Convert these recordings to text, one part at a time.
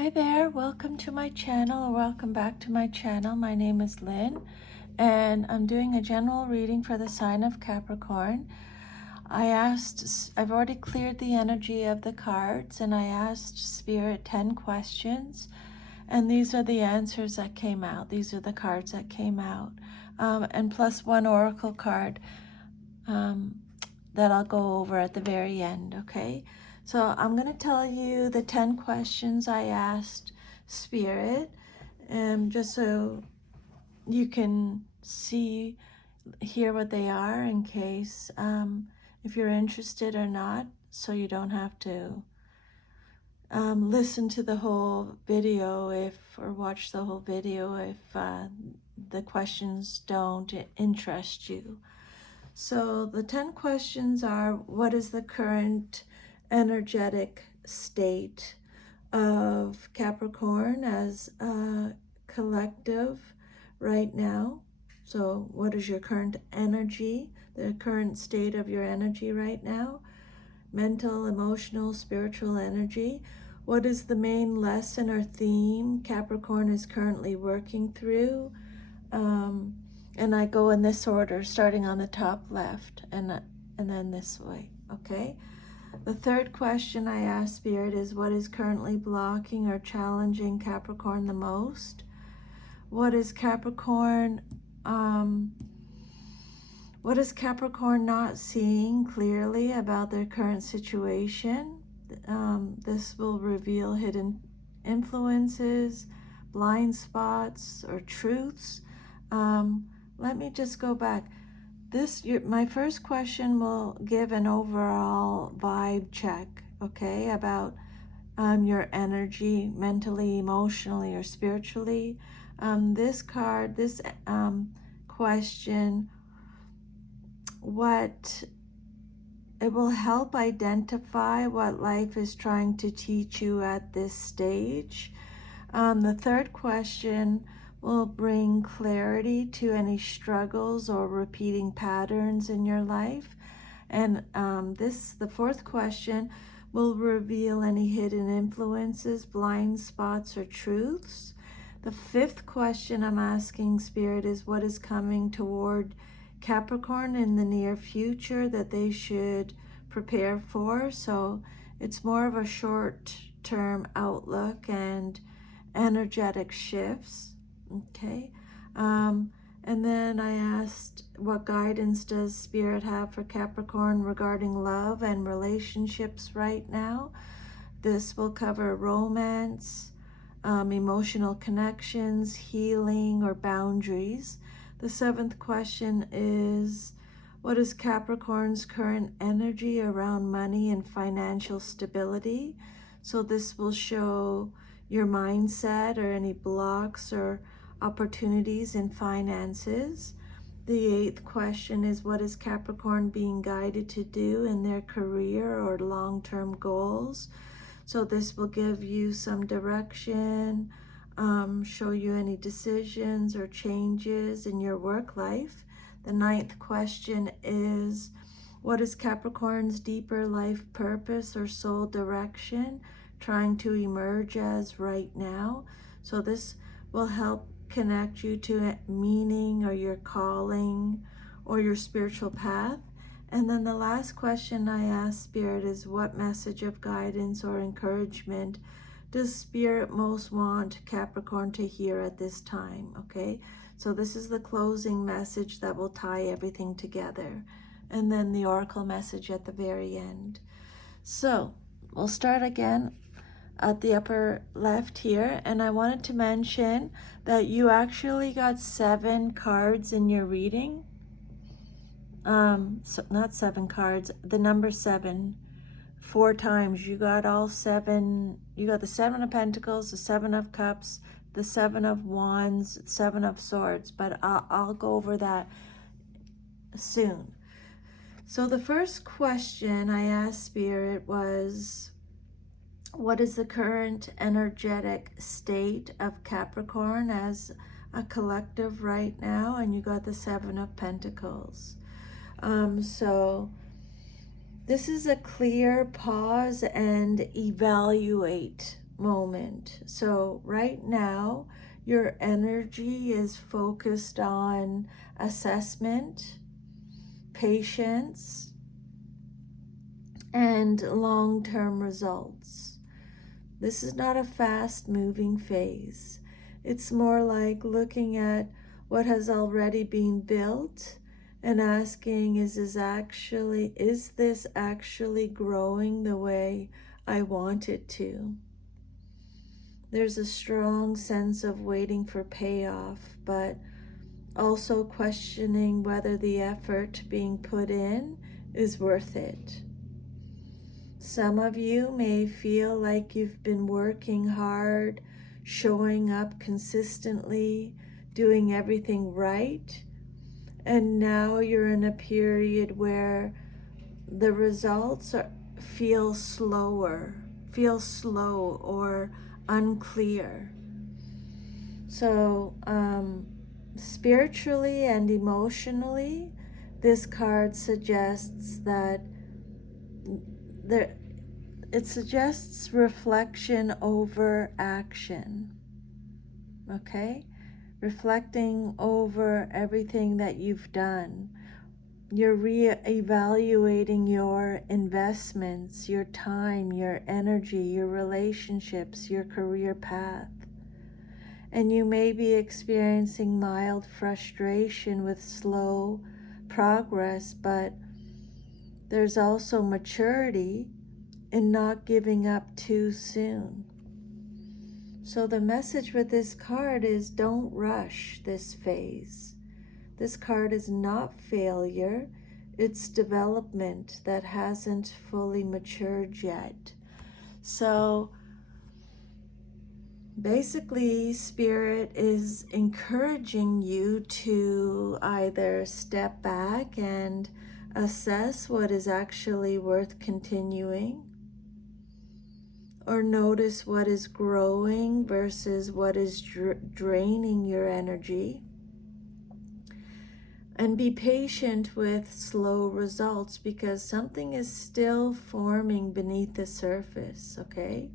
Hi there, welcome to my channel, or welcome back to my channel. My name is Lynn, and I'm doing a general reading for the sign of Capricorn. I've already cleared the energy of the cards, and I asked Spirit 10 questions, and these are the answers that came out. These are the cards that came out, and plus one oracle card that I'll go over at the very end, okay? So I'm going to tell you the 10 questions I asked Spirit, just so you can hear what they are in case, if you're interested or not, so you don't have to listen to the whole video or watch the whole video if the questions don't interest you. So the 10 questions are: what is the current energetic state of Capricorn as a collective right now? So what is your current energy, the current state of your energy right now? Mental, emotional, spiritual energy. What is the main lesson or theme Capricorn is currently working through? And I go in this order, starting on the top left and then this way, okay? The third question I ask Spirit is: what is currently blocking or challenging Capricorn the most? What is Capricorn not seeing clearly about their current situation? This will reveal hidden influences, blind spots, or truths. Let me just go back. My first question will give an overall vibe check, okay, about your energy, mentally, emotionally, or spiritually. This question, it will help identify what life is trying to teach you at this stage. The third question will bring clarity to any struggles or repeating patterns in your life. And the fourth question will reveal any hidden influences, blind spots, or truths. The fifth question I'm asking Spirit is: what is coming toward Capricorn in the near future that they should prepare for? So it's more of a short-term outlook and energetic shifts. Okay, and then I asked, what guidance does Spirit have for Capricorn regarding love and relationships right now? This will cover romance, emotional connections, healing, or boundaries. The seventh question is: what is Capricorn's current energy around money and financial stability? So this will show your mindset or any blocks or opportunities in finances. The eighth question is: what is Capricorn being guided to do in their career or long-term goals? So this will give you some direction, show you any decisions or changes in your work life. The ninth question is: what is Capricorn's deeper life purpose or soul direction trying to emerge as right now? So this will help connect you to meaning or your calling or your spiritual path. And then the last question I ask Spirit is: what message of guidance or encouragement does Spirit most want Capricorn to hear at this time? Okay, so this is the closing message that will tie everything together, and then the oracle message at the very end. So we'll start again at the upper left here, and I wanted to mention that you actually got 7 cards in your reading. So not 7 cards, the number 7, 4 times. You got all 7. You got the 7 of Pentacles, the 7 of Cups, the 7 of Wands, 7 of Swords, but I'll go over that soon. So the first question I asked Spirit was: what is the current energetic state of Capricorn as a collective right now? And you got the 7 of Pentacles. So this is a clear pause and evaluate. moment. So right now, your energy is focused on assessment, patience, and long-term results. This is not a fast-moving phase. It's more like looking at what has already been built and asking, is this actually growing the way I want it to? There's a strong sense of waiting for payoff, but also questioning whether the effort being put in is worth it. Some of you may feel like you've been working hard, showing up consistently, doing everything right, and now you're in a period where the results feel slow or unclear. So spiritually and emotionally, this card suggests that it suggests reflection over action. Okay? Reflecting over everything that you've done. You're re-evaluating your investments, your time, your energy, your relationships, your career path. And you may be experiencing mild frustration with slow progress, but there's also maturity in not giving up too soon. So the message with this card is don't rush this phase. This card is not failure, it's development that hasn't fully matured yet. So basically, Spirit is encouraging you to either step back and assess what is actually worth continuing, or notice what is growing versus what is draining your energy. And be patient with slow results because something is still forming beneath the surface, okay?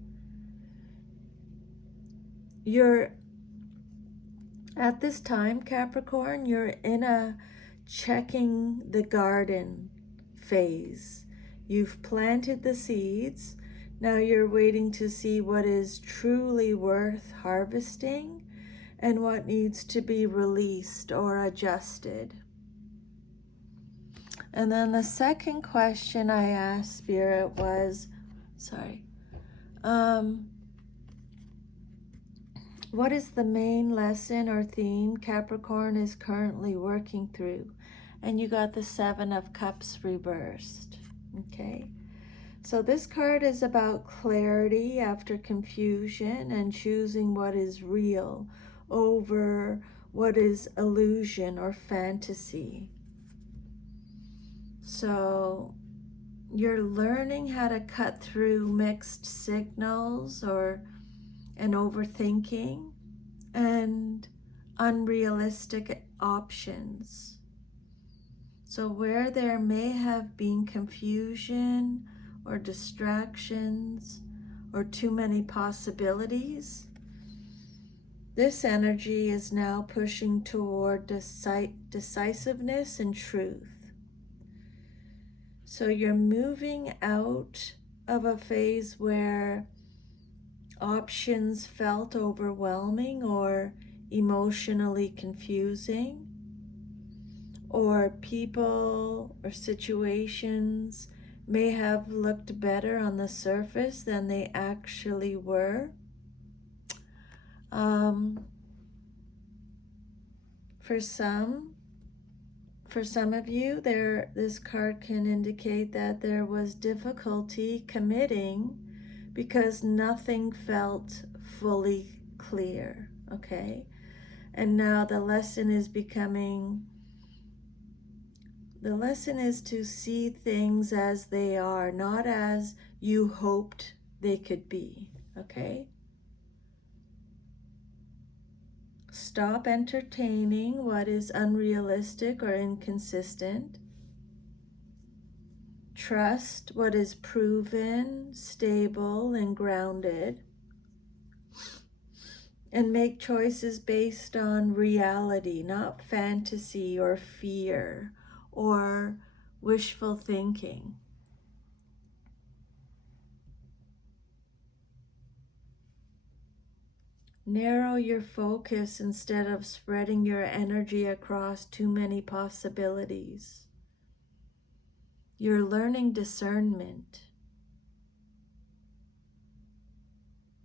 At this time, Capricorn, you're in a checking the garden phase. You've planted the seeds. Now you're waiting to see what is truly worth harvesting and what needs to be released or adjusted. And then the second question I asked Spirit was, what is the main lesson or theme Capricorn is currently working through? And you got the 7 of Cups reversed, okay? So this card is about clarity after confusion and choosing what is real over what is illusion or fantasy. So you're learning how to cut through mixed signals and overthinking and unrealistic options. So where there may have been confusion or distractions or too many possibilities, this energy is now pushing toward decisiveness and truth. So you're moving out of a phase where options felt overwhelming or emotionally confusing, or people or situations may have looked better on the surface than they actually were. For some of you, this card can indicate that there was difficulty committing because nothing felt fully clear, okay? And now the lesson is to see things as they are, not as you hoped they could be, okay? Stop entertaining what is unrealistic or inconsistent. Trust what is proven, stable, and grounded. and make choices based on reality, not fantasy or fear or wishful thinking. Narrow your focus instead of spreading your energy across too many possibilities. You're learning discernment.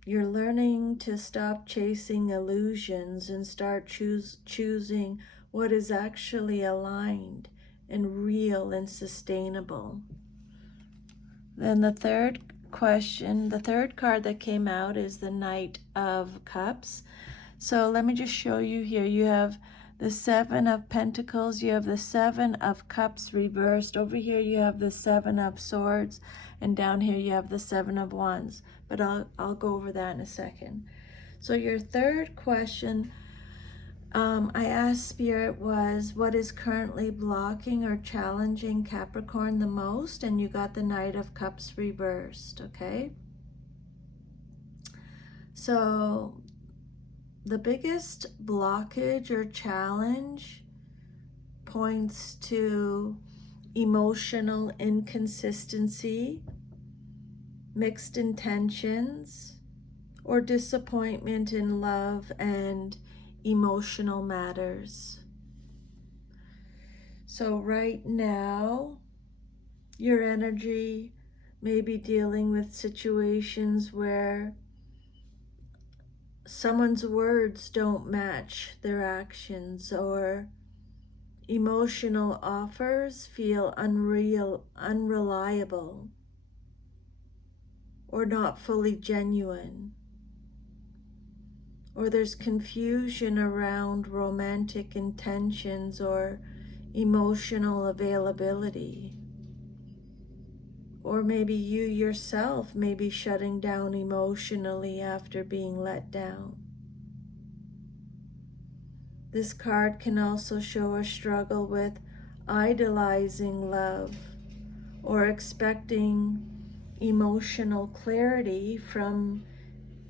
You're learning to stop chasing illusions and start choosing what is actually aligned and real and sustainable. Then the third card that came out is the Knight of Cups. So let me just show you here. You have the Seven of Pentacles, you have the Seven of Cups reversed. Over here you have the Seven of Swords, and down here you have the Seven of Wands. But I'll go over that in a second. So your third question I asked Spirit was, what is currently blocking or challenging Capricorn the most? And you got the Knight of Cups reversed, okay? So the biggest blockage or challenge points to emotional inconsistency, mixed intentions, or disappointment in love and emotional matters. So right now, your energy may be dealing with situations where someone's words don't match their actions, or emotional offers feel unreliable, or not fully genuine. Or there's confusion around romantic intentions or emotional availability. Or maybe you yourself may be shutting down emotionally after being let down. This card can also show a struggle with idolizing love or expecting emotional clarity from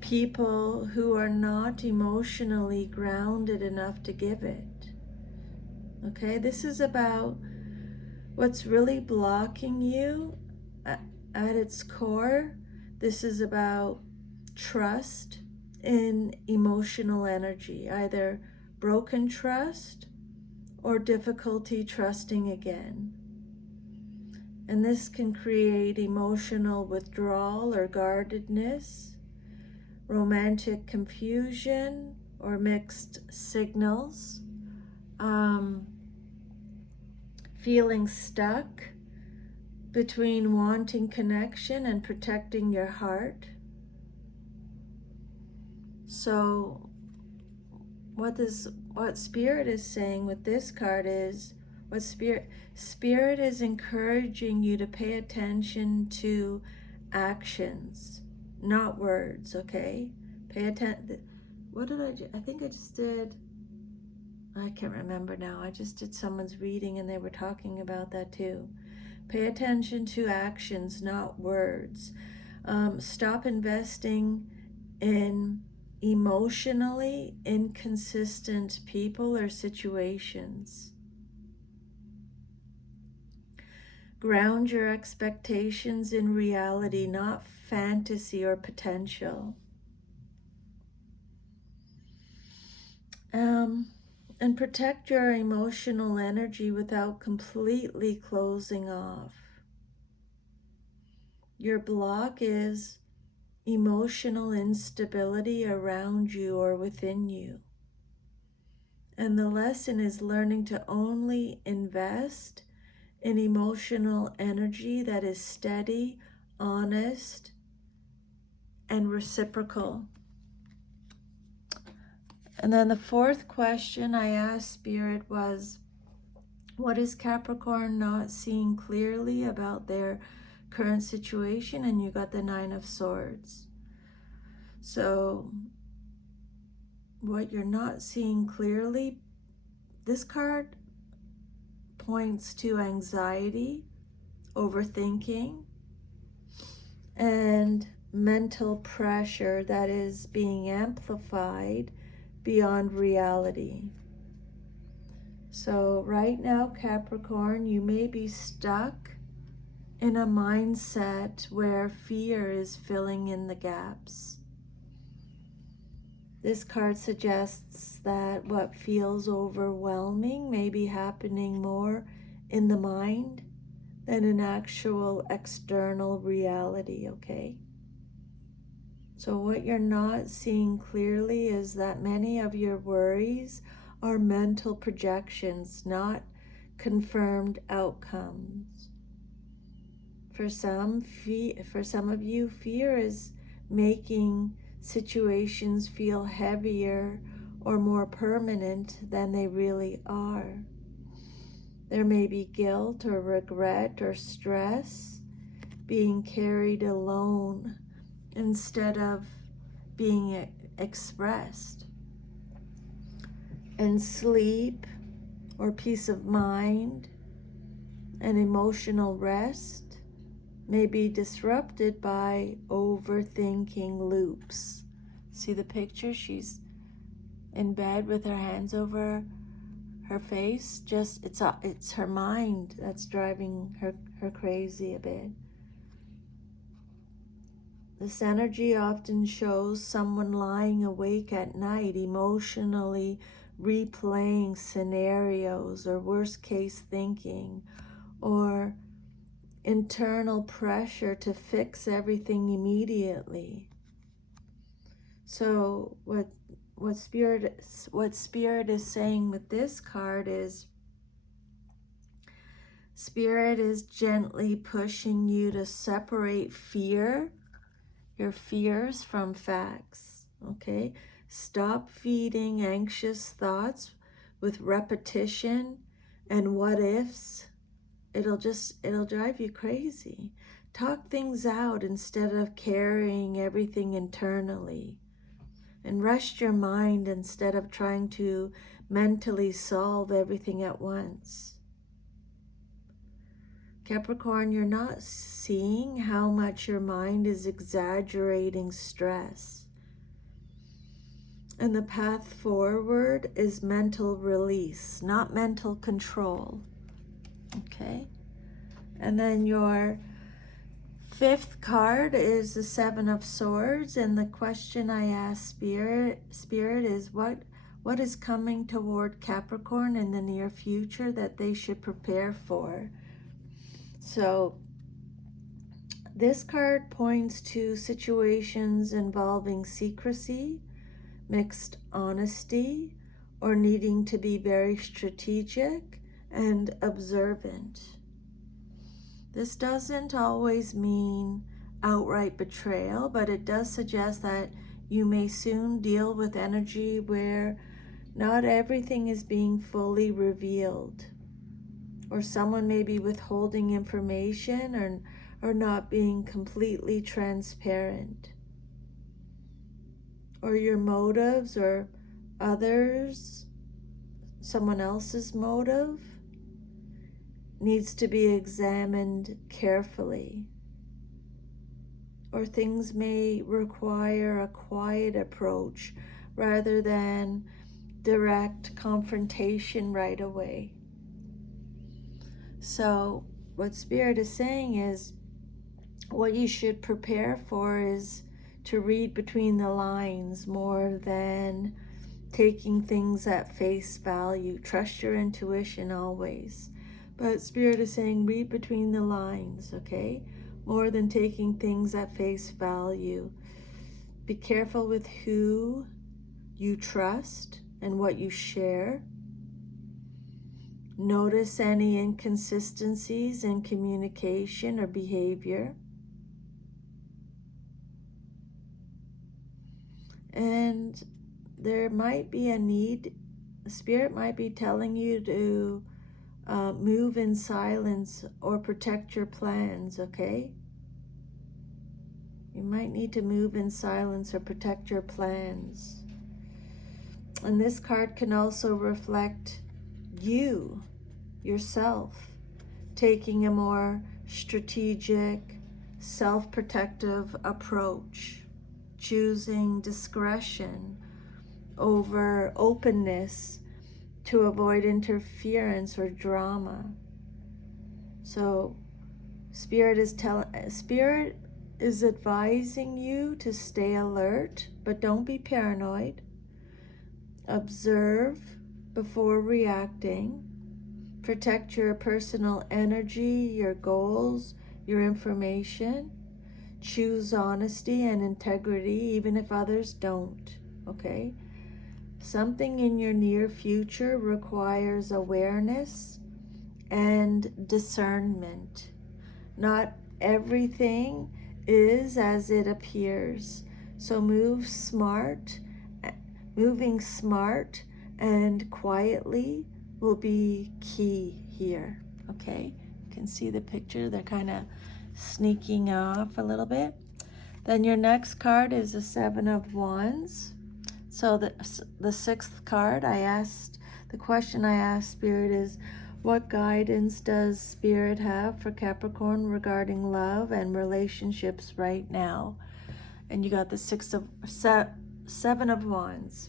people who are not emotionally grounded enough to give it. Okay, this is about what's really blocking you at its core. This is about trust in emotional energy, either broken trust or difficulty trusting again. And this can create emotional withdrawal or guardedness, romantic confusion or mixed signals, feeling stuck between wanting connection and protecting your heart. So what Spirit is saying with this card is, what Spirit is encouraging you to pay attention to actions, not words, okay? Pay attention. What did I do? I think I just did, I can't remember now. I just did someone's reading and they were talking about that too. Pay attention to actions, not words. Stop investing in emotionally inconsistent people or situations. Ground your expectations in reality, not fantasy or potential. And protect your emotional energy without completely closing off. Your block is emotional instability around you or within you. And the lesson is learning to only invest in emotional energy that is steady, honest, and reciprocal. And then the fourth question I asked Spirit was, what is Capricorn not seeing clearly about their current situation? And you got the Nine of Swords. So what you're not seeing clearly, this card points to anxiety, overthinking, and mental pressure that is being amplified beyond reality. So right now, Capricorn, you may be stuck in a mindset where fear is filling in the gaps. This card suggests that what feels overwhelming may be happening more in the mind than an actual external reality, okay? So what you're not seeing clearly is that many of your worries are mental projections, not confirmed outcomes. For some of you, fear is making situations feel heavier or more permanent than they really are. There may be guilt or regret or stress being carried alone instead of being expressed. And sleep or peace of mind and emotional rest may be disrupted by overthinking loops. See the picture? She's in bed with her hands over her face. Just it's her mind that's driving her crazy a bit. This energy often shows someone lying awake at night, emotionally replaying scenarios or worst case thinking, or internal pressure to fix everything immediately. So what spirit is saying with this card is Spirit is gently pushing you to separate your fears from facts, okay? Stop feeding anxious thoughts with repetition and what ifs. It'll drive you crazy. Talk things out instead of carrying everything internally. And rest your mind instead of trying to mentally solve everything at once. Capricorn, you're not seeing how much your mind is exaggerating stress. And the path forward is mental release, not mental control. Okay? And then your fifth card is the Seven of Swords. And the question I ask Spirit is what is coming toward Capricorn in the near future that they should prepare for? So this card points to situations involving secrecy, mixed honesty, or needing to be very strategic and observant. This doesn't always mean outright betrayal, but it does suggest that you may soon deal with energy where not everything is being fully revealed, or someone may be withholding information or not being completely transparent, or your motives or someone else's motive needs to be examined carefully. Or things may require a quiet approach rather than direct confrontation right away. So what Spirit is saying is what you should prepare for is to read between the lines more than taking things at face value. Trust your intuition always. But Spirit is saying read between the lines, okay? More than taking things at face value. Be careful with who you trust and what you share. Notice any inconsistencies in communication or behavior. And there might be a need, Spirit might be telling you to move in silence or protect your plans, okay? You might need to move in silence or protect your plans. And this card can also reflect yourself, taking a more strategic, self-protective approach, choosing discretion over openness to avoid interference or drama. So Spirit is advising you to stay alert, but don't be paranoid. Observe before reacting. Protect your personal energy, your goals, your information. Choose honesty and integrity, even if others don't, okay? Something in your near future requires awareness and discernment. Not everything is as it appears. So moving smart and quietly will be key here. Okay, you can see the picture. They're kind of sneaking off a little bit. Then your next card is the Seven of Wands. So the sixth card, the question I asked Spirit is, what guidance does Spirit have for Capricorn regarding love and relationships right now? And you got the Seven of Wands.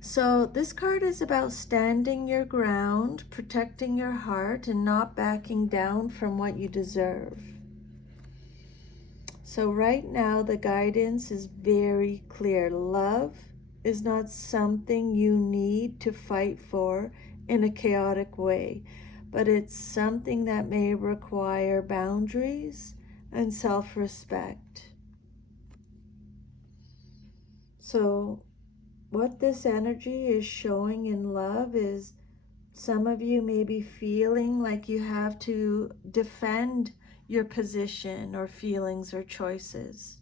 So this card is about standing your ground, protecting your heart, and not backing down from what you deserve. So right now the guidance is very clear. Love is not something you need to fight for in a chaotic way, but it's something that may require boundaries and self-respect. So what this energy is showing in love is some of you may be feeling like you have to defend your position or feelings or choices.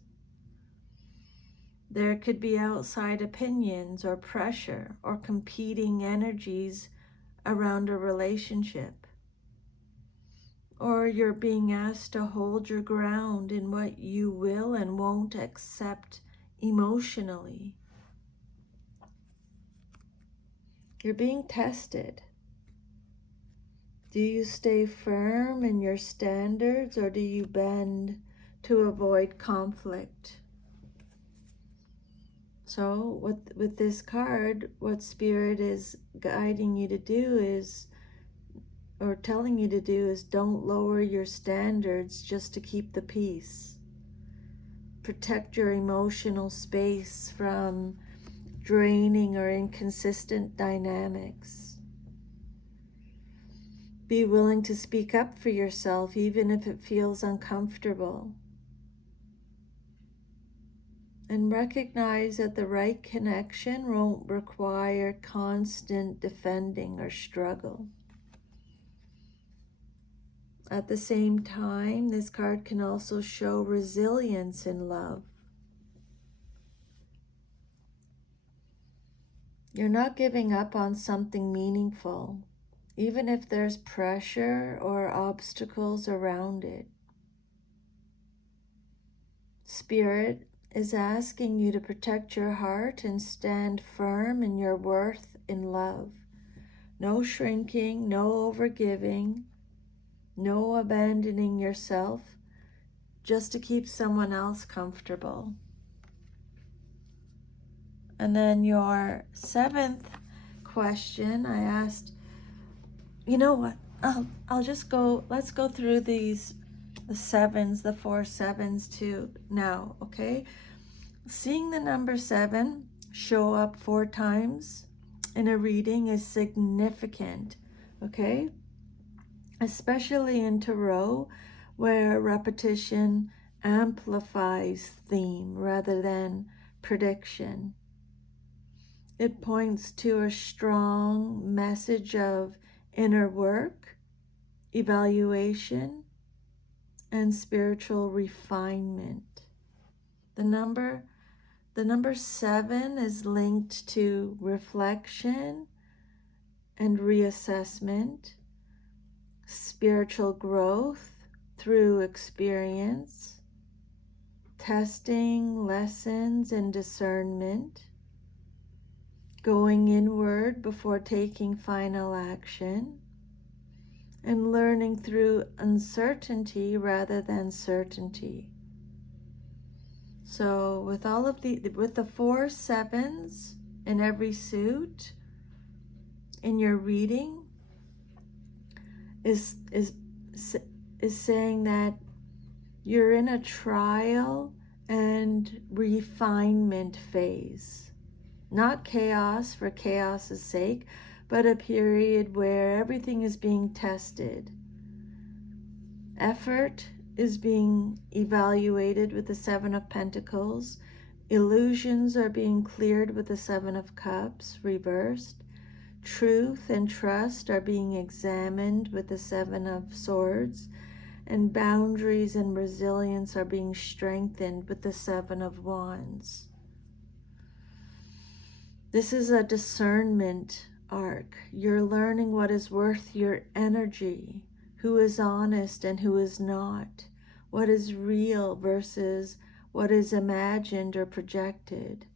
There could be outside opinions or pressure or competing energies around a relationship. Or you're being asked to hold your ground in what you will and won't accept emotionally. You're being tested. Do you stay firm in your standards or do you bend to avoid conflict? So with this card, what Spirit is guiding you to do is, or telling you to do, is don't lower your standards just to keep the peace. Protect your emotional space from draining or inconsistent dynamics. Be willing to speak up for yourself even if it feels uncomfortable. And recognize that the right connection won't require constant defending or struggle. At the same time, this card can also show resilience in love. You're not giving up on something meaningful, even if there's pressure or obstacles around it. Spirit is asking you to protect your heart and stand firm in your worth in love. No shrinking, no overgiving, no abandoning yourself just to keep someone else comfortable. And then your seventh question, I asked, you know what, I'll just go, let's go through the four sevens too now, okay? Seeing the number 7 show up 4 times in a reading is significant, okay? Especially in tarot, where repetition amplifies theme rather than prediction. It points to a strong message of inner work, evaluation, and spiritual refinement. The number 7 is linked to reflection and reassessment, spiritual growth through experience, testing, lessons, and discernment, going inward before taking final action, and learning through uncertainty rather than certainty. So with the 4 sevens in every suit in your reading is saying that you're in a trial and refinement phase. Not chaos for chaos's sake, but a period where everything is being tested. Effort is being evaluated with the 7 of Pentacles. Illusions are being cleared with the 7 of Cups reversed. Truth and trust are being examined with the 7 of Swords. And boundaries and resilience are being strengthened with the 7 of Wands. This is a discernment arc. You're learning what is worth your energy, who is honest and who is not, what is real versus what is imagined or projected,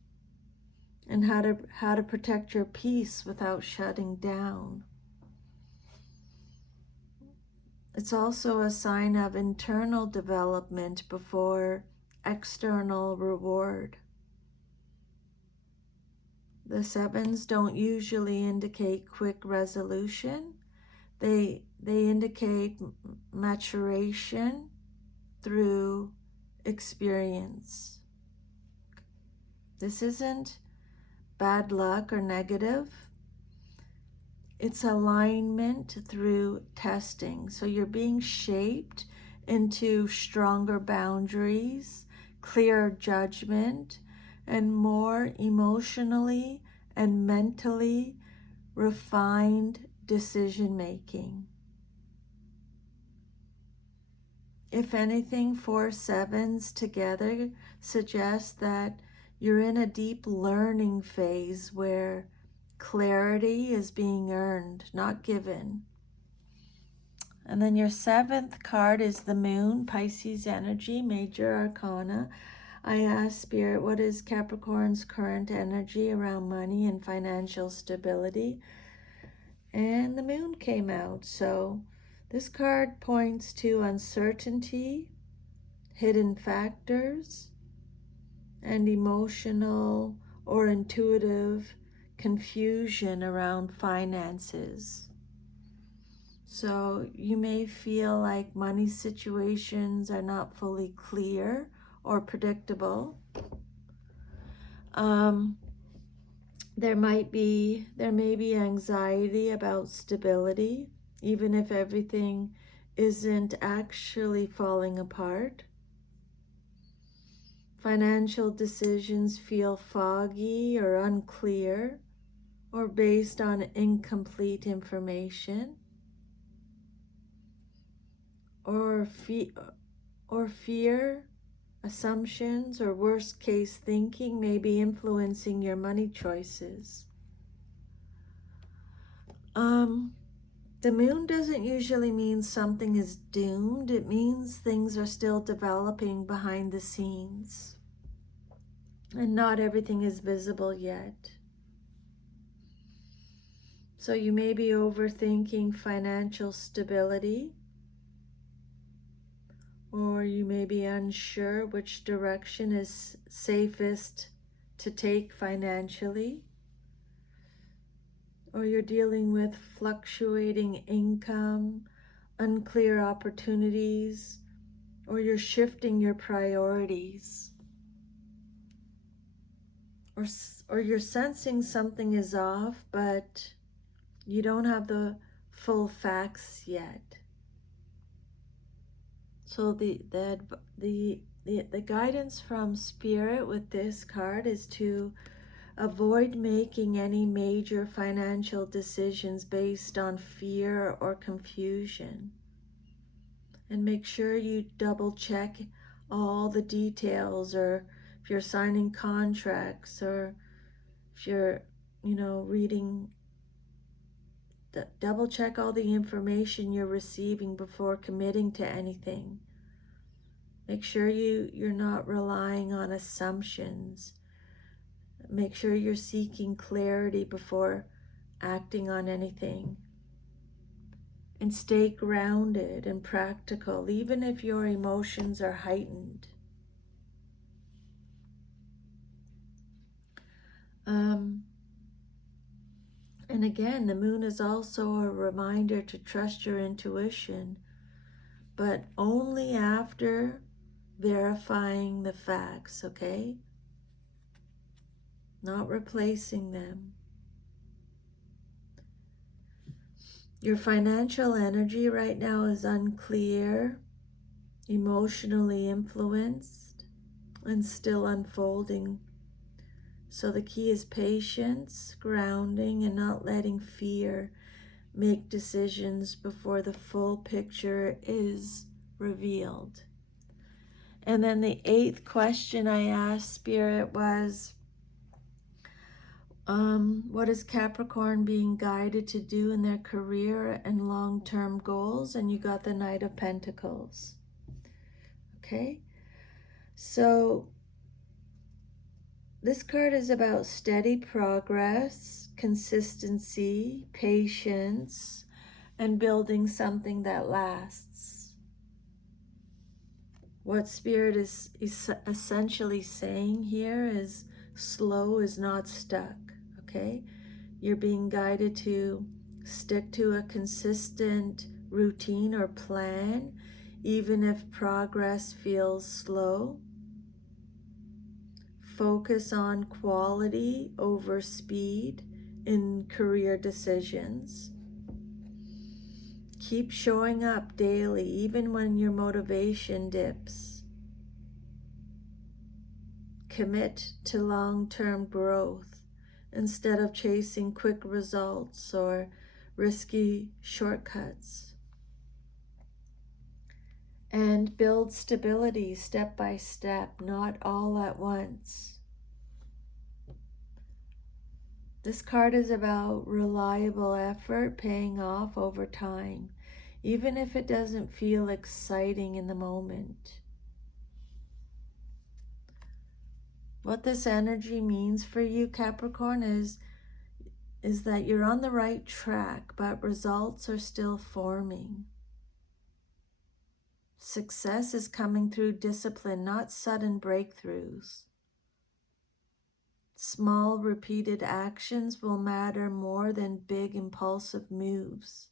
and how to protect your peace without shutting down. It's also a sign of internal development before external reward. The 7s don't usually indicate quick resolution. They indicate maturation through experience. This isn't bad luck or negative. It's alignment through testing. So you're being shaped into stronger boundaries, clearer judgment, and more emotionally and mentally refined decision making. If anything, 4 sevens together suggests that you're in a deep learning phase where clarity is being earned, not given. And then your 7th card is the Moon, Pisces energy, major arcana. I asked Spirit, what is Capricorn's current energy around money and financial stability? And the Moon came out. So this card points to uncertainty, hidden factors, and emotional or intuitive confusion around finances. So you may feel like money situations are not fully clear or predictable. There may be anxiety about stability, even if everything isn't actually falling apart. Financial decisions feel foggy or unclear or based on incomplete information, or fear, assumptions, or worst case thinking may be influencing your money choices. The Moon doesn't usually mean something is doomed. It means things are still developing behind the scenes, and not everything is visible yet. So you may be overthinking financial stability, or you may be unsure which direction is safest to take financially, or you're dealing with fluctuating income, unclear opportunities, or you're shifting your priorities, or you're sensing something is off, but you don't have the full facts yet. So the guidance from Spirit with this card is to avoid making any major financial decisions based on fear or confusion. And make sure you double check all the details, or if you're signing contracts, or if you're, reading, double check all the information you're receiving before committing to anything. Make sure you're not relying on assumptions. Make sure you're seeking clarity before acting on anything. and stay grounded and practical, even if your emotions are heightened. And again, the moon is also a reminder to trust your intuition, but only after verifying the facts, okay? Not replacing them. Your financial energy right now is unclear, emotionally influenced, and still unfolding. So the key is patience, grounding, and not letting fear make decisions before the full picture is revealed. And then the 8th question I asked Spirit was, what is Capricorn being guided to do in their career and long-term goals? And you got the Knight of Pentacles. Okay, so this card is about steady progress, consistency, patience, and building something that lasts. What Spirit is essentially saying here is slow is not stuck, okay? You're being guided to stick to a consistent routine or plan, even if progress feels slow. Focus on quality over speed in career decisions. Keep showing up daily, even when your motivation dips. Commit to long-term growth instead of chasing quick results or risky shortcuts. And build stability step by step, not all at once. This card is about reliable effort paying off over time, even if it doesn't feel exciting in the moment. What this energy means for you, Capricorn, is that you're on the right track, but results are still forming. Success is coming through discipline, not sudden breakthroughs. Small, repeated actions will matter more than big, impulsive moves.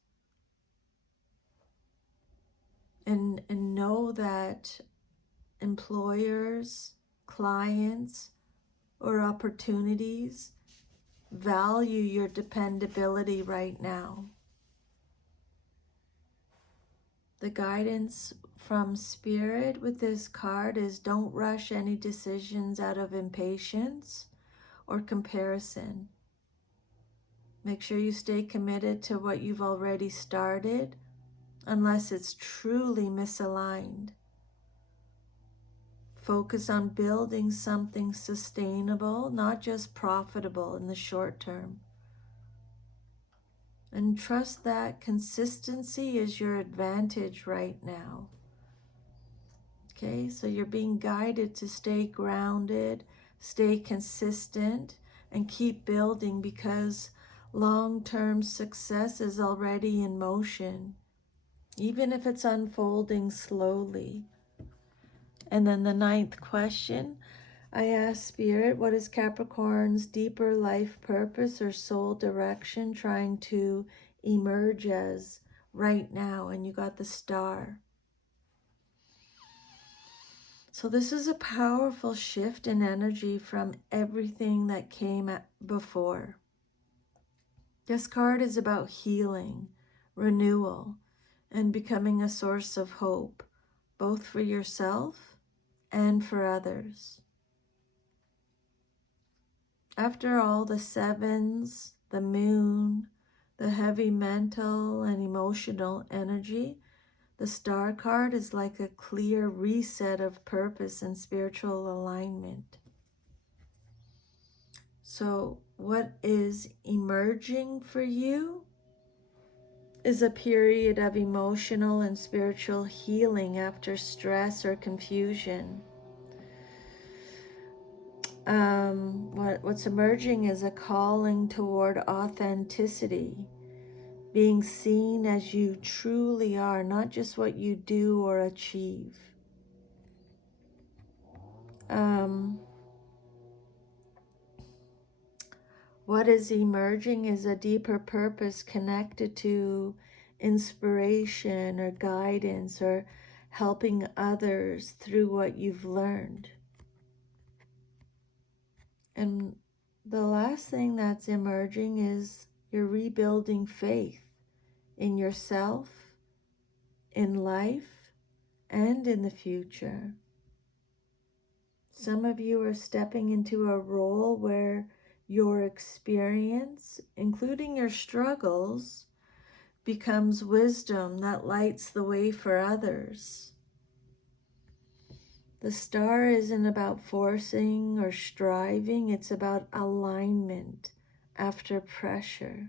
And know that employers, clients, or opportunities value your dependability right now. The guidance from Spirit with this card is don't rush any decisions out of impatience or comparison. Make sure you stay committed to what you've already started, unless it's truly misaligned. Focus on building something sustainable, not just profitable in the short term. And trust that consistency is your advantage right now. Okay, so you're being guided to stay grounded, stay consistent, and keep building because long-term success is already in motion, even if it's unfolding slowly. And then the 9th question, I asked Spirit, what is Capricorn's deeper life purpose or soul direction trying to emerge as right now? And you got the Star. So this is a powerful shift in energy from everything that came before. This card is about healing, renewal, and becoming a source of hope, both for yourself and for others. After all the sevens, the moon, the heavy mental and emotional energy, the Star card is like a clear reset of purpose and spiritual alignment. So what is emerging for you is a period of emotional and spiritual healing after stress or confusion. What's emerging is a calling toward authenticity being seen as you truly are, not just what you do or achieve. What is emerging is a deeper purpose connected to inspiration or guidance or helping others through what you've learned. And the last thing that's emerging is you're rebuilding faith in yourself, in life, and in the future. Some of you are stepping into a role where your experience, including your struggles, becomes wisdom that lights the way for others. The star isn't about forcing or striving, it's about alignment after pressure.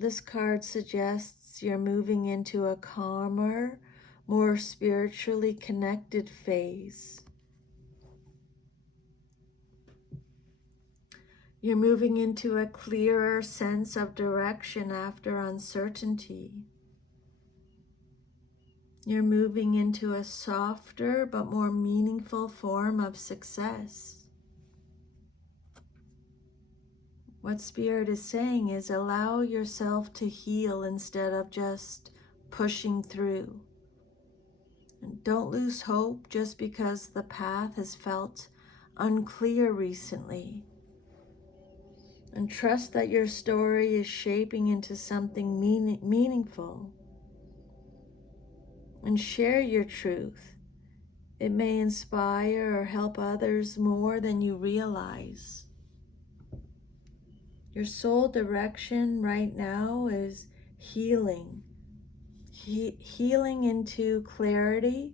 This card suggests you're moving into a calmer, more spiritually connected phase. You're moving into a clearer sense of direction after uncertainty. You're moving into a softer but more meaningful form of success. What Spirit is saying is allow yourself to heal instead of just pushing through. And don't lose hope just because the path has felt unclear recently. And trust that your story is shaping into something meaningful. And share your truth. It may inspire or help others more than you realize. Your soul direction right now is healing. Healing into clarity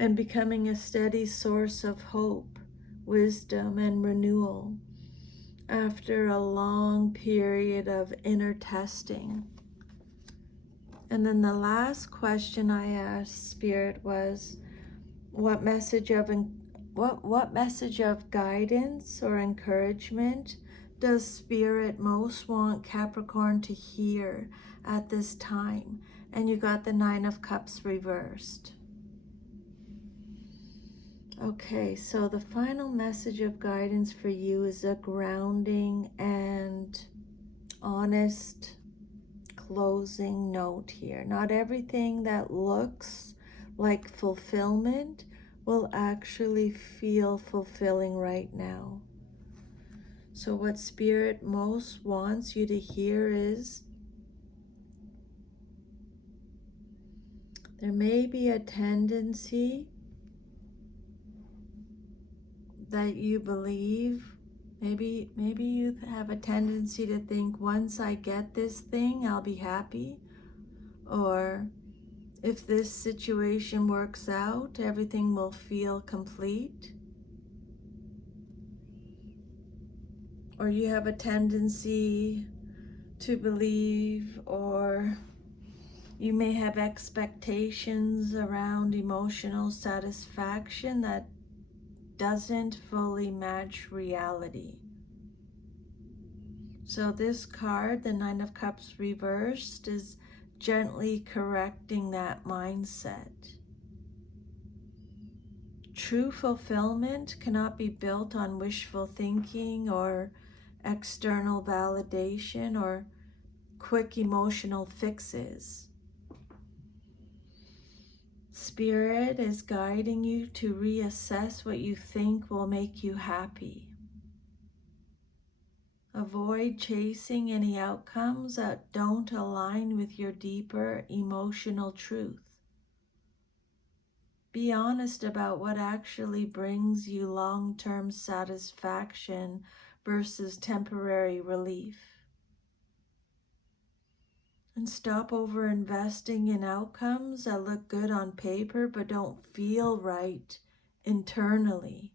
and becoming a steady source of hope, wisdom, and renewal after a long period of inner testing. And then the last question I asked Spirit was, what message of guidance or encouragement does Spirit most want Capricorn to hear at this time? And you got the 9 of Cups reversed. Okay, so the final message of guidance for you is a grounding and honest closing note here. Not everything that looks like fulfillment will actually feel fulfilling right now. So what Spirit most wants you to hear is there may be a tendency that you believe, maybe you have a tendency to think, once I get this thing, I'll be happy. Or if this situation works out, everything will feel complete. Or you have a tendency to believe, or you may have expectations around emotional satisfaction that doesn't fully match reality. So this card, the 9 of Cups reversed, is gently correcting that mindset. True fulfillment cannot be built on wishful thinking or external validation or quick emotional fixes. Spirit is guiding you to reassess what you think will make you happy. Avoid chasing any outcomes that don't align with your deeper emotional truth. Be honest about what actually brings you long-term satisfaction versus temporary relief. And stop over-investing in outcomes that look good on paper but don't feel right internally.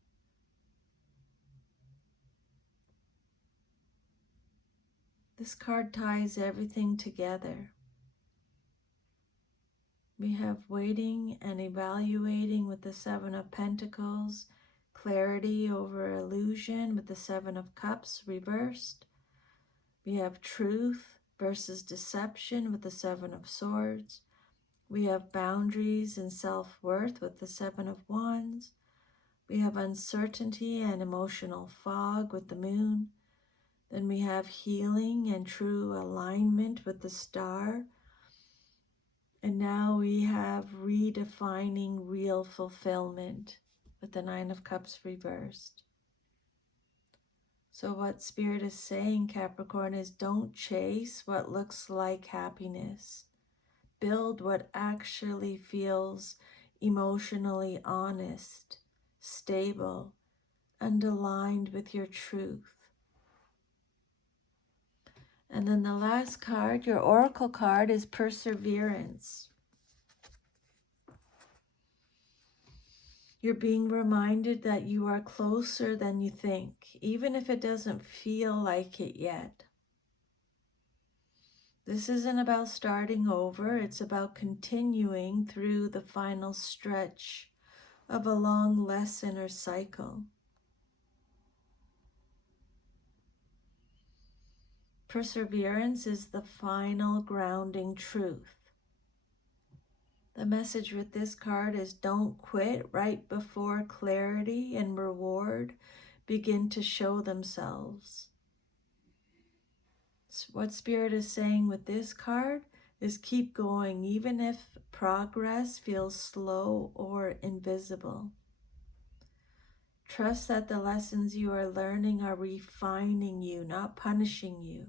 This card ties everything together. We have waiting and evaluating with the 7 of Pentacles, clarity over illusion with the 7 of Cups reversed, We have truth versus deception with the Seven of Swords. We have boundaries and self-worth with the Seven of Wands. We have uncertainty and emotional fog with the Moon. Then we have healing and true alignment with the Star. And now we have redefining real fulfillment with the Nine of Cups reversed. So what Spirit is saying, Capricorn, is don't chase what looks like happiness. Build what actually feels emotionally honest, stable, and aligned with your truth. And then the last card, your oracle card, is perseverance. You're being reminded that you are closer than you think, even if it doesn't feel like it yet. This isn't about starting over, it's about continuing through the final stretch of a long lesson or cycle. Perseverance is the final grounding truth. The message with this card is don't quit right before clarity and reward begin to show themselves. What Spirit is saying with this card is keep going, even if progress feels slow or invisible. Trust that the lessons you are learning are refining you, not punishing you.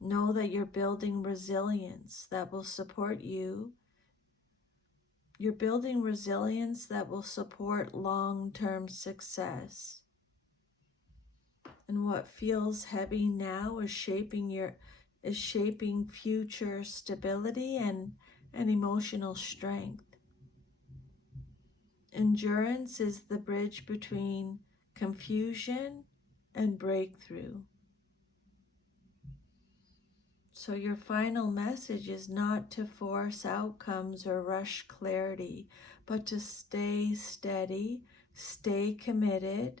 Know that you're building resilience that will support you. You're building resilience that will support long-term success. And what feels heavy now is shaping future stability and emotional strength. Endurance is the bridge between confusion and breakthrough. So your final message is not to force outcomes or rush clarity, but to stay steady, stay committed,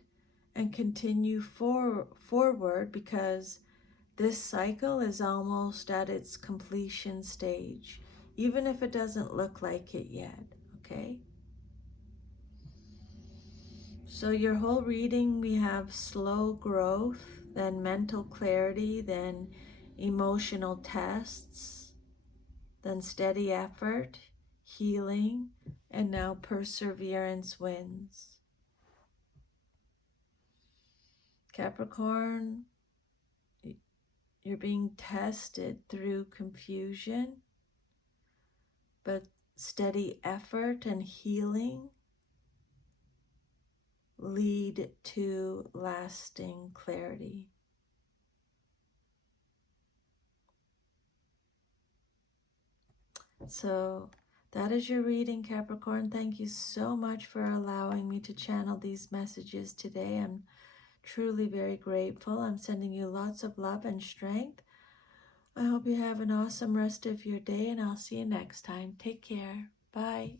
and continue forward, because this cycle is almost at its completion stage, even if it doesn't look like it yet, okay? So your whole reading, we have slow growth, then mental clarity, then emotional tests, then steady effort, healing, and now perseverance wins. Capricorn, you're being tested through confusion, but steady effort and healing lead to lasting clarity. So that is your reading, Capricorn. Thank you so much for allowing me to channel these messages today. I'm truly very grateful. I'm sending you lots of love and strength. I hope you have an awesome rest of your day, and I'll see you next time. Take care. Bye.